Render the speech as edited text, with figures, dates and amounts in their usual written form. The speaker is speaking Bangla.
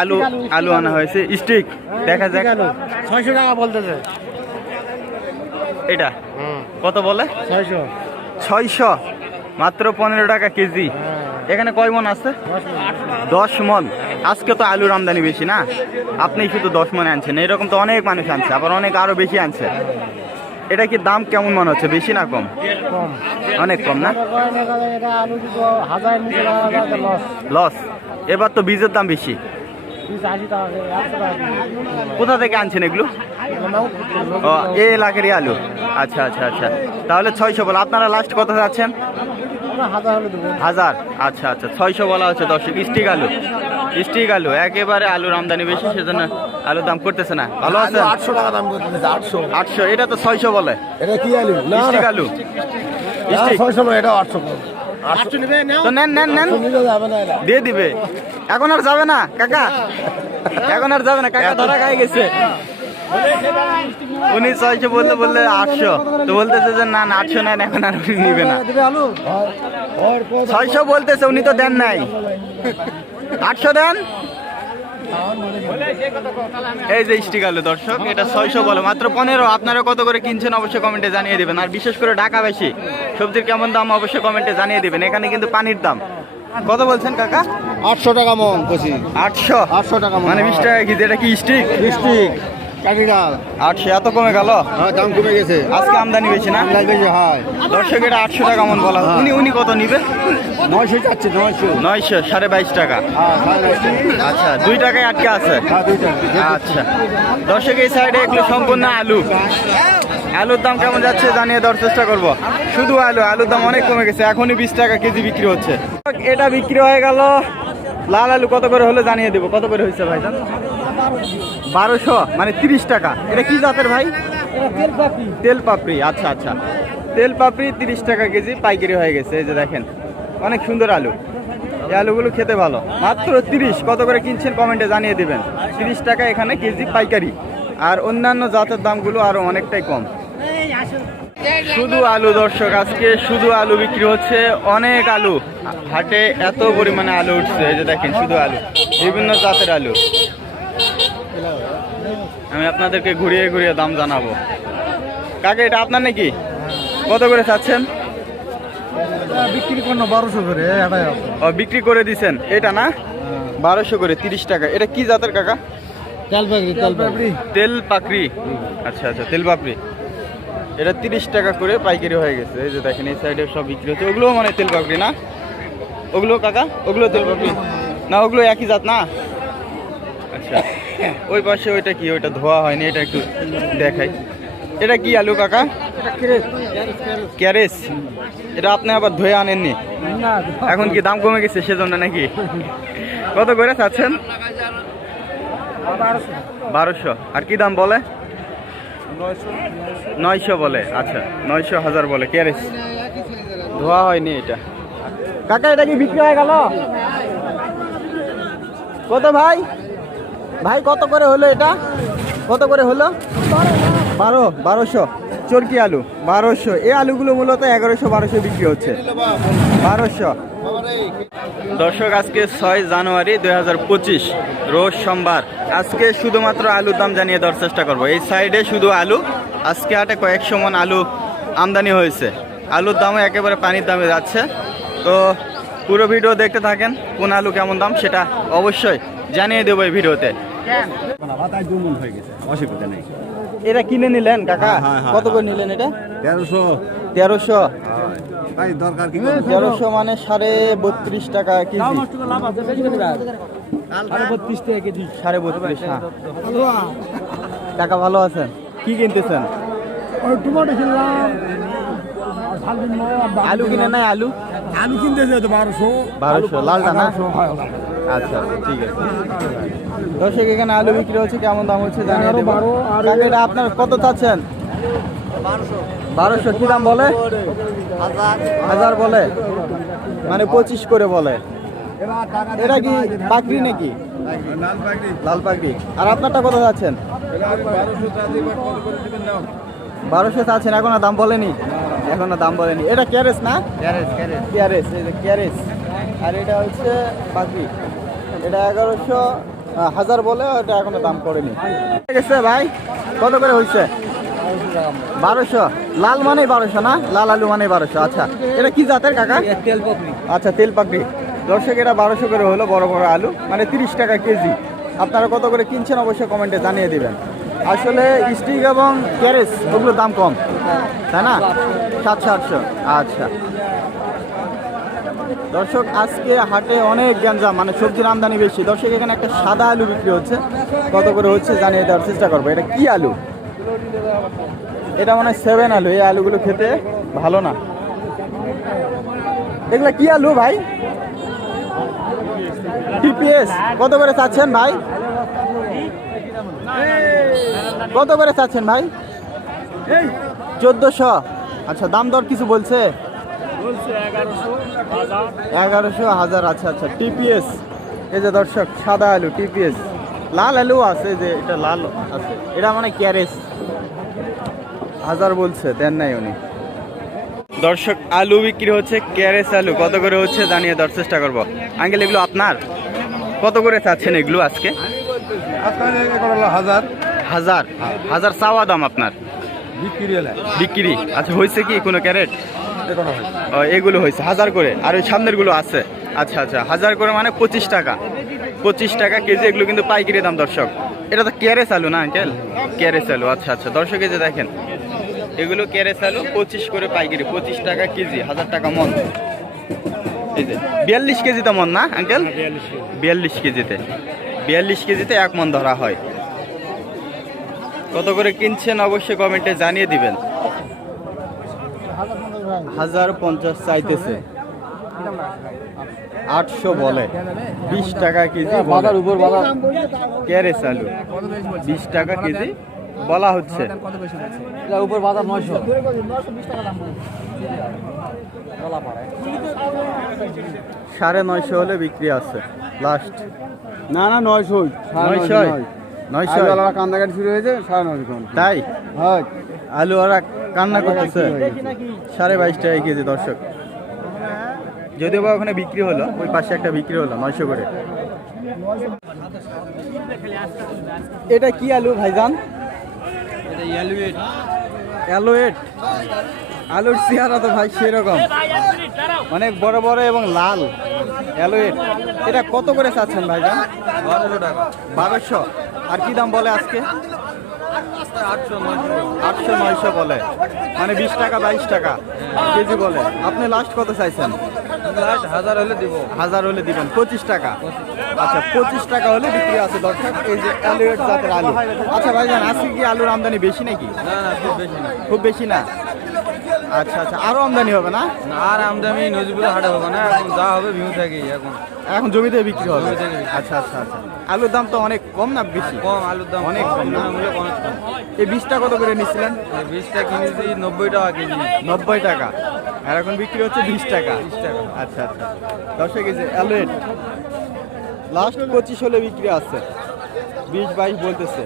আলু আলু আনা হয়েছে স্টিক, দেখা যাক। 600 টাকা বলতেছে এটা কত বলে? 600। 600, মাত্র 15 টাকা কেজি। এখানে কয় মন আছে? 10 মন। আজকে তো আলুর আমদানি বেশি না, আপনি শুধু 10 মন আনছেন, এরকম তো অনেক মানুষ আনছে, আবার অনেক আরো বেশি আনছে। এটা কি দাম কেমন মনে হচ্ছে, বেশি না কম? কম, অনেক কম না? আলু তো 1000 নিচে লস। লস। এবার তো বীজের দাম বেশি। 80 টাকা, 100 টাকা। কোথা থেকে আনছেন এগুলো? ও, এই এলাকারই আলু। আচ্ছা আচ্ছা আচ্ছা, তাহলে 600 বলা। আপনারা লাস্ট কত যাচ্ছেন? 1000। আচ্ছা আচ্ছা, 600 বলা হচ্ছে দর্শক। স্টিক আলু, স্টিক আলু একেবারে আলুর আমদানি বেশি, সেজন্য আলুর দাম করতেছে না। ভালো আছে? 800 টাকা দাম করতেছে। 800। এটা তো 600 বলে। এটা কি আলু? স্টিক আলু। স্টিক 600 না, এটা 800। 800 নেবে না? তো নেন নেন নেন, যাবে না, এটা দিয়ে দিবে। এখন আর যাবে না কাকা, এখন আর যাবে না কাকা, ধরা খাই গেছে। উনি 600 বললে 800, তো বলতেছে যে না 800 নেন, এখন আর উনি নিবে না। 600 বলতেছে, উনি তো দেন নাই। 800 দেন। এই যে স্টিক আলু দর্শক, এটা 600 বলে, মাত্র 15। আপনারা কত করে কিনছেন অবশ্যই কমেন্টে জানিয়ে দিবেন। আর বিশেষ করে ঢাকা বেশি সবজির কেমন দাম অবশ্যই কমেন্টে জানিয়ে দিবেন। এখানে কিন্তু পানির দাম কত বলছেন কাকা? 800 টাকা মন কচি। 800 টাকা মন, মানে 20 টাকা কেজি। এটা কি স্টিক? স্টিক কাটিডাল। 800 এত কমে গেল? হ্যাঁ, দাম কমে গেছে, আজকে আমদানি বেশি না? বেশি হয়। দর্শক এটা 800 টাকা মন বলা। উনি কত নিবে? 900 চাচ্ছে। 900, 22.5 টাকা। আচ্ছা, 2 টাকায় আটকে আছে। আচ্ছা দর্শক, এই সাইডে এগুলো সম্পূর্ণ আলু। আলুর দাম কেমন যাচ্ছে জানিয়ে দেওয়ার চেষ্টা করবো। শুধু আলু, আলুর দাম অনেক কমে গেছে, এখনই 20 টাকা কেজি বিক্রি হচ্ছে। এটা বিক্রি হয়ে গেল। লাল আলু কত করে হলে জানিয়ে দেবো। কত করে হয়েছে ভাই? 1200, মানে 30 টাকা। এটা কি জাতের ভাই? তেল পাপড়ি। আচ্ছা আচ্ছা, তেল পাপড়ি 30 টাকা কেজি পাইকারি হয়ে গেছে। এই যে দেখেন, অনেক সুন্দর আলু। এই আলুগুলো খেতে ভালো। মাত্র 30। কত করে কিনছেন কমেন্টে জানিয়ে দিবেন। 30 টাকা এখানে কেজি পাইকারি। আর অন্যান্য জাতের দামগুলো আরো অনেকটাই কম। শুধু আলু দর্শক, আজকে শুধু আলু বিক্রি হচ্ছে। অনেক আলু হাটে, এত পরিমাণে আলু উঠছে। এই যে দেখেন, শুধু আলু, বিভিন্ন জাতের আলু। আমি আপনাদেরকে ঘুরিয়ে ঘুরিয়ে দাম জানাবো। কাকে এটা আপনার নাকি? কত করে চাচ্ছেন? বিক্রি করুন 1200 করে। ও, বিক্রি করে দিছেন এটা না? 1200 করে, 30 টাকা। এটা কি জাতের কাকা? তেল পাপড়ি। তেল পাকড়ি। আচ্ছা আচ্ছা, তেল পাপড়ি। এটা 30 টাকা করে পাইকারি হয়ে গেছে। এই যে দেখেন, এই সাইডে সব বিক্রি হচ্ছে। ওগুলো মানে তেল পাপড়ি না? ওগুলো কাকা, ওগুলো তেল পাপড়ি না? ওগুলো একই জাত না? আচ্ছা, ওই পাশে ওইটা কি? ওইটা ধোয়া হয়নি, এটা একটু দেখাই। এটা কি আলু কাকা? ক্যারেস। এটা আপনি আবার ধুয়ে আনেননি? এখন কি দাম কমে গেছে সেজন্য নাকি? কত করে চাচ্ছেন? 1200। আর কি দাম বলে? 900 বলে। আচ্ছা, 900, 1000 বলে। ক্যারেস, ধোয়া হয়নি এটা। কাকা এটা কি বিক্রি হয়ে গেল? কত ভাই? ভাই কত করে হলো এটা? কত করে হলো? 1200। চরকি আলু 1200। এই আলুগুলো মূলত 1100, 1200 বিক্রি হচ্ছে। 1200। দর্শক, আজকে 6 জানুয়ারি 2025, রোজ সোমবার। আজকে শুধুমাত্র আলুর দাম জানিয়ে দেওয়ার চেষ্টা করবো। এই সাইডে শুধু আলু। আজকে হাটে কয়েকশো মন আলু আমদানি হয়েছে। আলুর দামও একেবারে পানির দামে যাচ্ছে। তো পুরো ভিডিও দেখতে থাকেন, কোন আলু কেমন দাম সেটা অবশ্যই জানিয়ে দেবো এই ভিডিওতে। এটা কিনে নিলেন কাকা? কত করে নিলেন এটা? 1300। 1300। দরকার কি? 1300 মানে 32.5 টাকা কেজি। 32.5 টাকা। টাকা ভালো আছেন? কি কিনতেছেন? আলু কিনে নাই? আলু কিনতেছে 1200। লালটা না? আচ্ছা, ঠিক আছে। দর্শক, এখানে আলু বিক্রি হচ্ছে, কেমন দাম হচ্ছে জানিয়ে দেবো। কাকা এটা আপনার কত চাচ্ছেন? 1200। কি দাম বলে? 1000 বলে, মানে 25 করে বলে। এটা কি পাকড়ি নাকি? লাল পাকড়ি। আর আপনারটা কত যাচ্ছেন? 1200 চাচ্ছেন, এখনো দাম বলেনি? এখনো দাম বলেনি। এটা ক্যারেস না? ক্যারেস, এই যে ক্যারেস। আর এটা হচ্ছে পাকড়ি। এটা 1100, 1000 বলে, ওটা এখনো দাম করেনি। ঠিক আছে ভাই, কত করে হয়েছে? 1200। লাল মানে 1200 না? লাল আলু মানে 1200। আচ্ছা, এটা কি জাতের কাকা? আচ্ছা, তেল পাকড়ি। দর্শক, এটা 1200 করে হলো, বড় বড় আলু, মানে 30 টাকা কেজি। আপনারা কত করে কিনছেন অবশ্যই কমেন্টে জানিয়ে দিবেন। আসলে স্টিক এবং ক্যারেজ ওগুলোর দাম কম, তাই না? 700-800। আচ্ছা দর্শক, আজকে হাটে অনেক গ্যাঞ্জাম, মানে সবজির আমদানি বেশি। দর্শক, এখানে একটা সাদা আলু বিক্রি হচ্ছে, কত করে হচ্ছে জানিয়ে দেওয়ার চেষ্টা করবো। এটা কি আলু? এটা মনে হয় 7 আলু। এই আলুগুলো খেতে ভালো না। এগুলা কি আলু ভাই? টিপিএস। কত করে চাচ্ছেন ভাই? কত করে চাচ্ছেন ভাই? 1400। আচ্ছা, দাম দর কিছু বলছে? 1100, 1000। আচ্ছা আচ্ছা, টিপিএস। এই যে দর্শক, সাদা আলু টিপিএস। লাল আলু আছে, যে এটা লাল আছে, এটা মানে ক্যারেজ। 1000 বলছে, দেন নাই উনি। দর্শক, আলু বিক্রি হচ্ছে, ক্যারেজ আলু। কত করে হচ্ছে জানিয়ে দেওয়ার চেষ্টা করবো। আঙ্কেল, এগুলো আপনার? কত করে চাচ্ছেন এগুলো আজকে? 1000 চাওয়া দাম আপনার? বিক্রি। আচ্ছা, হয়েছে কি কোনো ক্যারেট? এগুলো হয়েছে 1000 করে, আর ওই সামনের গুলো আছে। আচ্ছা আচ্ছা, 1000 করে মানে 25 টাকা। 25 টাকা কেজি। এগুলো কিন্তু পাইকারি দাম দর্শক। এটা তো ক্যারেজ আলু না আঙ্কেল? ক্যারেজ আলু। আচ্ছা আচ্ছা দর্শক, এই যে দেখেন, এগুলো ক্যারেজ আলু 25 করে পাইকারি, 25 টাকা কেজি, 1000 টাকা মন। এই যে 42 কেজিতে মন না আঙ্কেল? 42 কেজিতে, 42 কেজিতে 1 মন ধরা হয়। কত করে কিনছেন অবশ্যই কমেন্টে জানিয়ে দিবেন। 1050 চাইতেছে, 800 বলে, 20 টাকা কেজি বাজার উপর। বাজার ক্যারেজ আলু 20 টাকা কেজি বলা হচ্ছে, উপর বাজার 900। 950 হলে বিক্রি আছে লাস্ট। না না, 900। 900 কান্দাকাটি শুরু হয়েছে 950। তাই? হ্যাঁ, আলু ওরা কান্না করতেছে। 22.5 টাকা কেজি দর্শক। যদিও বা ওখানে বিক্রি হলো, ওই পাশে একটা বিক্রি হলো 900 করে। এটা কি আলু ভাইজান? অ্যালোয়েট। আলুর চেহারা তো ভাই সেরকম, অনেক বড় বড় এবং লাল। অ্যালোয়েট। এটা কত করে চাচ্ছেন ভাইজান? 1200। আর কি দাম বলে আজকে? 800-900 বলে, মানে 20 টাকা 22 টাকা কেজি বলে। আপনি লাস্ট কত চাইছেন? 1000 হলে দিব। 1000 হলে দিবেন। 25 টাকা। আচ্ছা, 25 টাকা হলে বিক্রি আছে দর্শক। এই যে অ্যালোয়েট জাতের আলু। আচ্ছা ভাইজান, আজকে কি আলুর আমদানি বেশি নাকি? না না, খুব বেশি না। খুব বেশি না? আচ্ছা আচ্ছা, আরো আমদানি হবে না? আর আমদানি নজিবুল হাটে হবে না, এখন যা হবে ভিউ থেকেই। এখন জমিতে বিক্রি হবে। জমিতে বিক্রি। আচ্ছা আচ্ছা আচ্ছা। আলুর দাম তো অনেক কম না বেশি? কম, আলুর দাম অনেক কম না? তুলনামূলক অনেক কম। এই 20টা কত করে নিচ্ছিলেন? এই 20টা কিনেছি 90 টাকা কেজি। 90 টাকা। আর এখন বিক্রি হচ্ছে 20 টাকা। 20 টাকা। আচ্ছা আচ্ছা দর্শক, এই যে অ্যালোয়েট লাস্ট 25 হলে বিক্রি আছে, 20-22 বলতেছে।